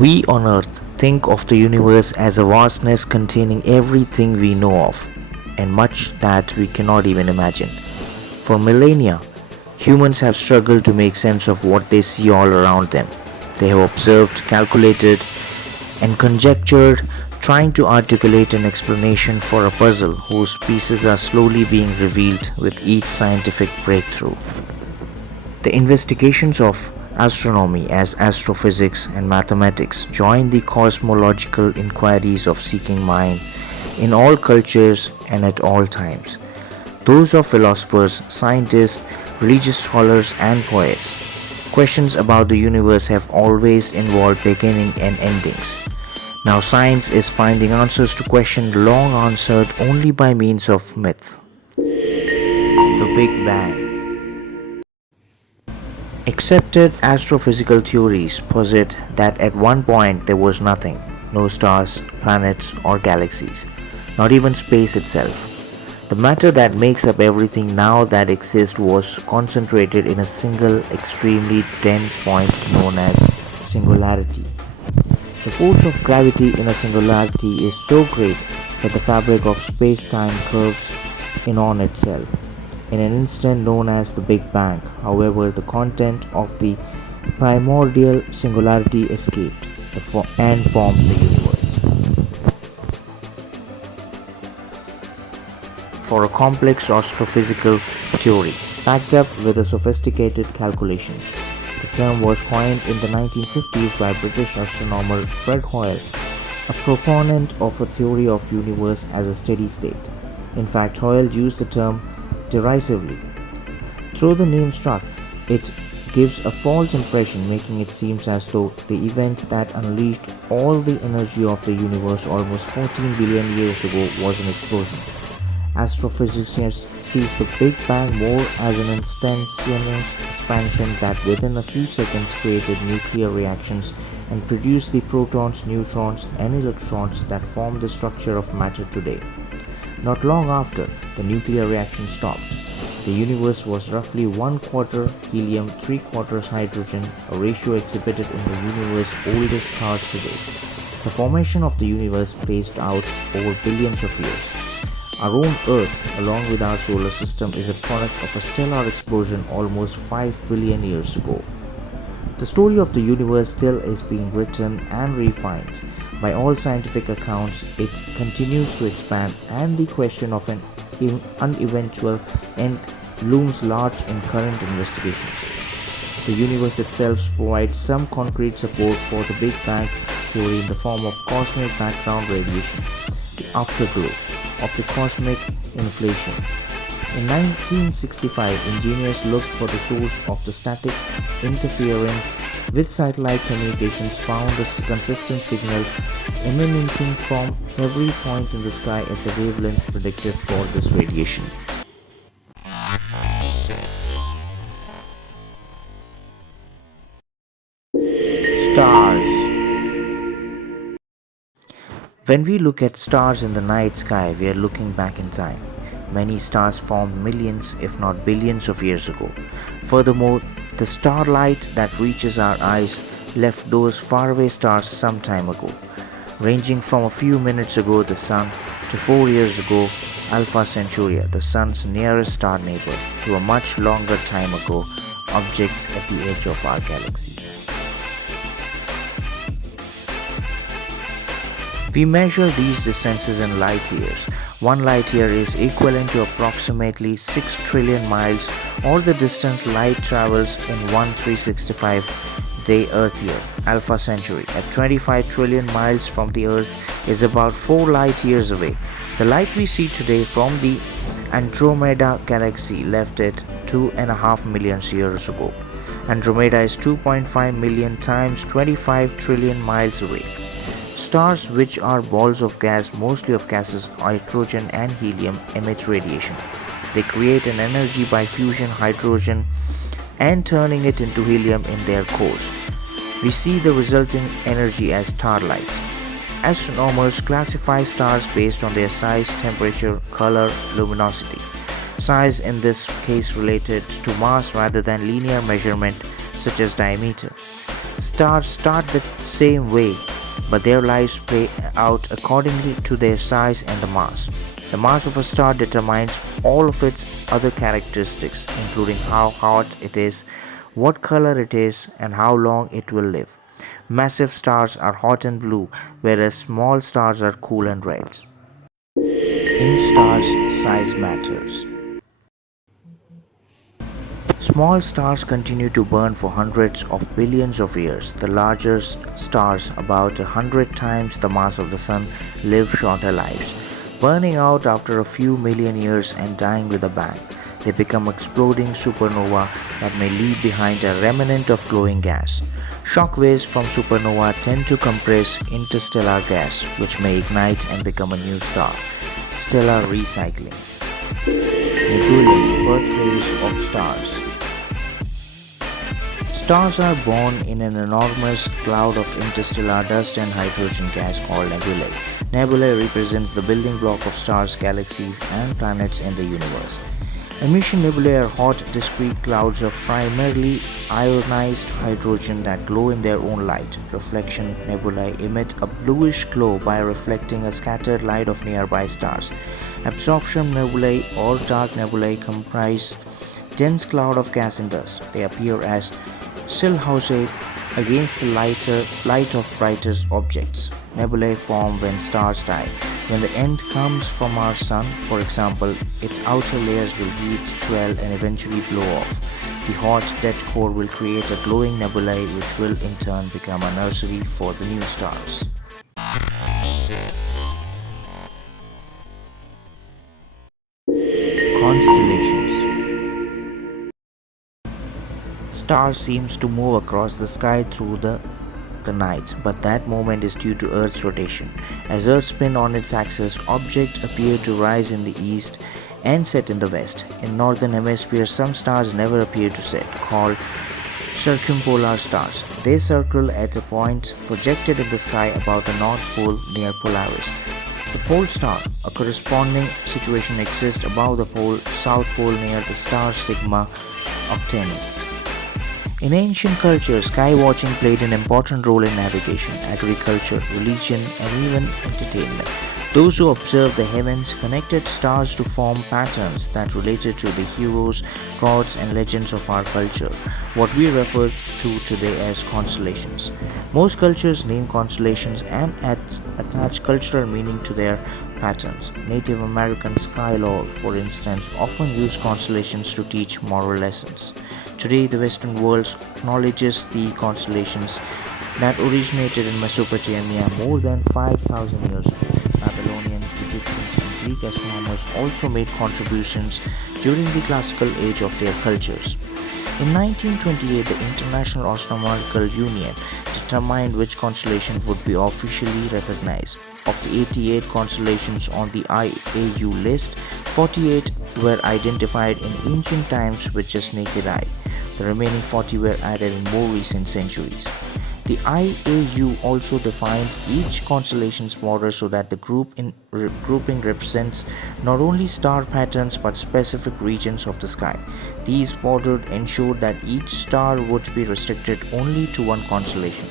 We on Earth think of the universe as a vastness containing everything we know of, and much that we cannot even imagine. For millennia, humans have struggled to make sense of what they see all around them. They have observed, calculated, and conjectured, trying to articulate an explanation for a puzzle whose pieces are slowly being revealed with each scientific breakthrough. The investigations of astronomy as astrophysics and mathematics join the cosmological inquiries of seeking mind in all cultures and at all times. Those of philosophers, scientists, religious scholars, and poets. Questions about the universe have always involved beginning and endings. Now science is finding answers to questions long answered only by means of myth. The Big Bang. Accepted astrophysical theories posit that at one point there was nothing, no stars, planets, or galaxies, not even space itself. The matter that makes up everything now that exists was concentrated in a single extremely dense point known as singularity. The force of gravity in a singularity is so great that the fabric of space-time curves in on itself in an instant known as the Big Bang. However, the content of the primordial singularity escaped and formed the universe. For a complex astrophysical theory, backed up with a sophisticated calculations. The term was coined in the 1950s by British astronomer Fred Hoyle, a proponent of a theory of universe as a steady state. In fact, Hoyle used the term derisively. Through the name struck, it gives a false impression, making it seem as though the event that unleashed all the energy of the universe almost 14 billion years ago was an explosion. Astrophysicists sees the Big Bang more as an instantaneous expansion that within a few seconds created nuclear reactions and produced the protons, neutrons, and electrons that form the structure of matter today. Not long after the nuclear reaction stopped, the universe was roughly 1/4 helium, 3/4 hydrogen, a ratio exhibited in the universe's oldest stars today. The formation of the universe paced out over billions of years. Our own Earth, along with our solar system, is a product of a stellar explosion almost 5 billion years ago. The story of the universe still is being written and refined. By all scientific accounts, it continues to expand, and the question of an uneventual end looms large in current investigations. The universe itself provides some concrete support for the Big Bang theory in the form of cosmic background radiation, the afterglow of the cosmic inflation. In 1965, engineers looked for the source of the static interference with satellite communications, found a consistent signal emanating from every point in the sky at the wavelength predicted for this radiation. Stars. When we look at stars in the night sky, we are looking back in time. Many stars formed millions, if not billions, of years ago. Furthermore, the starlight that reaches our eyes left those faraway stars some time ago. Ranging from a few minutes ago, the Sun, to 4 years ago, Alpha Centauri, the Sun's nearest star neighbor, to a much longer time ago, objects at the edge of our galaxy. We measure these distances in light years. 1 light year is equivalent to approximately 6 trillion miles, or the distance light travels in 1/365-day Earth year. Alpha Centauri, at 25 trillion miles from the Earth, is about 4 light years away. The light we see today from the Andromeda galaxy left it 2.5 million years ago. Andromeda is 2.5 million times 25 trillion miles away. Stars, which are balls of gas, mostly of gases hydrogen and helium, emit radiation. They create an energy by fusion hydrogen and turning it into helium in their cores. We see the resulting energy as starlight. Astronomers classify stars based on their size, temperature, color, luminosity. Size in this case related to mass rather than linear measurement such as diameter. Stars start the same way, but their lives play out accordingly to their size and the mass. The mass of a star determines all of its other characteristics, including how hot it is, what color it is, and how long it will live. Massive stars are hot and blue, whereas small stars are cool and red. In stars, size matters. Small stars continue to burn for hundreds of billions of years. The largest stars, about 100 times the mass of the Sun, live shorter lives, burning out after a few million years and dying with a bang. They become exploding supernova that may leave behind a remnant of glowing gas. Shock waves from supernova tend to compress interstellar gas, which may ignite and become a new star. Stellar recycling. Nebulae, birthplace of stars. Stars are born in an enormous cloud of interstellar dust and hydrogen gas called nebulae. Nebulae represents the building block of stars, galaxies, and planets in the universe. Emission nebulae are hot, discrete clouds of primarily ionized hydrogen that glow in their own light. Reflection nebulae emit a bluish glow by reflecting a scattered light of nearby stars. Absorption nebulae or dark nebulae comprise dense cloud of gas and dust. They appear as silhouette against the light of brightest objects. Nebulae form when stars die. When the end comes from our sun, for example, its outer layers will heat, swell, and eventually blow off. The hot, dead core will create a glowing nebulae which will in turn become a nursery for the new stars. Constellations. Star seems to move across the sky through the night, but that movement is due to Earth's rotation. As Earth spins on its axis, objects appear to rise in the east and set in the west. In northern hemisphere, some stars never appear to set, called circumpolar stars. They circle at a point projected in the sky about the North Pole near Polaris. The pole star, a corresponding situation exists above the South Pole near the star Sigma Octanis. In ancient culture, sky watching played an important role in navigation, agriculture, religion, and even entertainment. Those who observed the heavens connected stars to form patterns that related to the heroes, gods, and legends of our culture, what we refer to today as constellations. Most cultures name constellations and attach cultural meaning to their patterns. Native American sky lore, for instance, often used constellations to teach moral lessons. Today, the Western world acknowledges the constellations that originated in Mesopotamia more than 5,000 years ago. Babylonians, Egyptians, and Greek astronomers also made contributions during the classical age of their cultures. In 1928, the International Astronomical Union determined which constellation would be officially recognized. Of the 88 constellations on the IAU list, 48 were identified in ancient times with just naked eye. The remaining 40 were added in more recent centuries. The IAU also defines each constellation's border so that the grouping represents not only star patterns but specific regions of the sky. These borders ensured that each star would be restricted only to one constellation.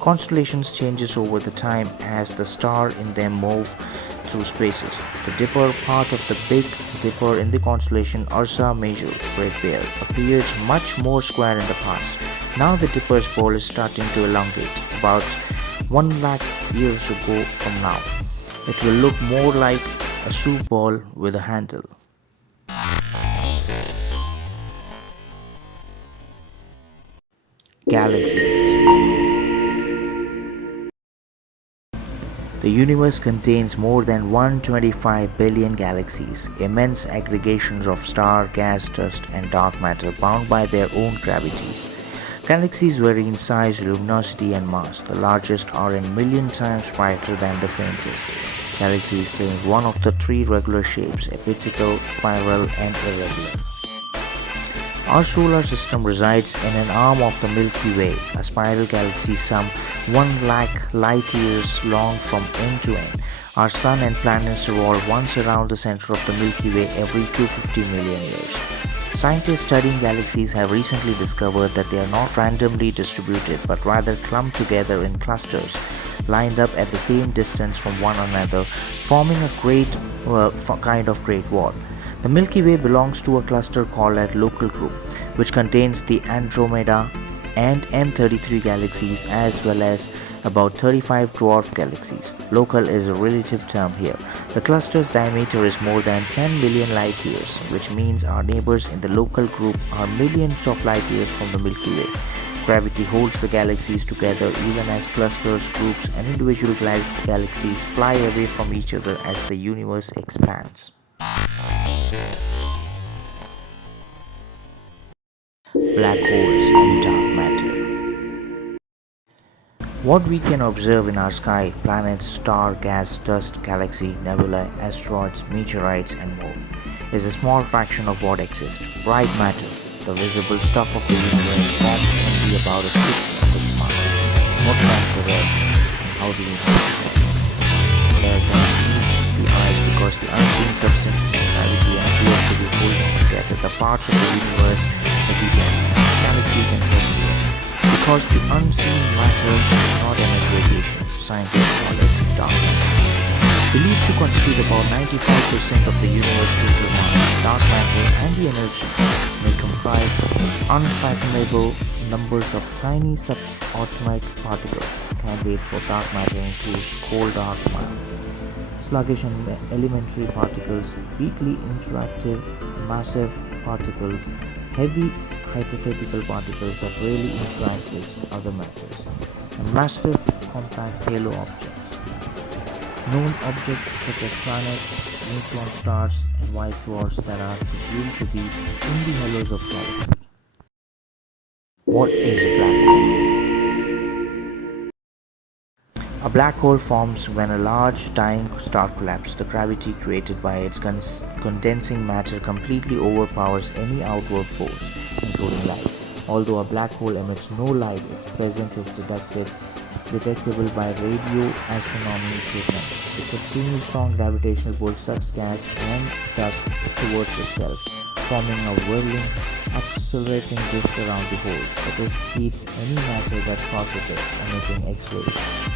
Constellations changes over the time as the star in them move through spaces. The Dipper, part of the Big Dipper in the constellation Ursa Major, Great Bear, appeared much more square in the past. Now the Dipper's ball is starting to elongate, about 1 lakh years ago from now. It will look more like a soup ball with a handle. Galaxies. The universe contains more than 125 billion galaxies, immense aggregations of star, gas, dust, and dark matter bound by their own gravities. Galaxies vary in size, luminosity, and mass. The largest are a million times brighter than the faintest. Galaxies take one of the three regular shapes: elliptical, spiral, and irregular. Our solar system resides in an arm of the Milky Way, a spiral galaxy some 1 lakh light years long from end to end. Our sun and planets revolve once around the center of the Milky Way every 250 million years. Scientists studying galaxies have recently discovered that they are not randomly distributed but rather clumped together in clusters, lined up at the same distance from one another, forming a kind of great wall. The Milky Way belongs to a cluster called a local group, which contains the Andromeda and M33 galaxies as well as about 35 dwarf galaxies. Local is a relative term here. The cluster's diameter is more than 10 million light years, which means our neighbors in the local group are millions of light years from the Milky Way. Gravity holds the galaxies together even as clusters, groups, and individual galaxies fly away from each other as the universe expands. Black holes and dark matter. What we can observe in our sky, planets, star, gas, dust, galaxy, nebulae, asteroids, meteorites, and more, is a small fraction of what exists. Bright matter, the visible stuff of the universe, forms only about a sixth of its mass. What makes the rest? How do we know it? Air that meets the eyes because the unseen substances of gravity appear to be holding together the parts of the universe that we can see, galaxies and nebulae. Because the unseen matter does not emit radiation, scientists call it dark matter. Believed to constitute about 95% of the universe's total mass, dark matter and the energy may comprise unfathomable numbers of tiny subatomic particles. Candidates for dark matter include cold dark matter, sluggish and elementary particles, weakly interactive massive particles, heavy hypothetical particles that rarely interact with other matters, and massive compact halo objects. Known objects such as planets, neutron stars, and white dwarfs that are presumed to be in the halos of galaxies. What is a black hole? A black hole forms when a large dying star collapses. The gravity created by its condensing matter completely overpowers any outward force, including light. Although a black hole emits no light, its presence is detectable by radio astronomy equipment. Its extremely strong gravitational pull sucks gas and dust towards itself, forming a whirling, accelerating disk around the hole. The disk heats any matter that crosses it, emitting X-rays.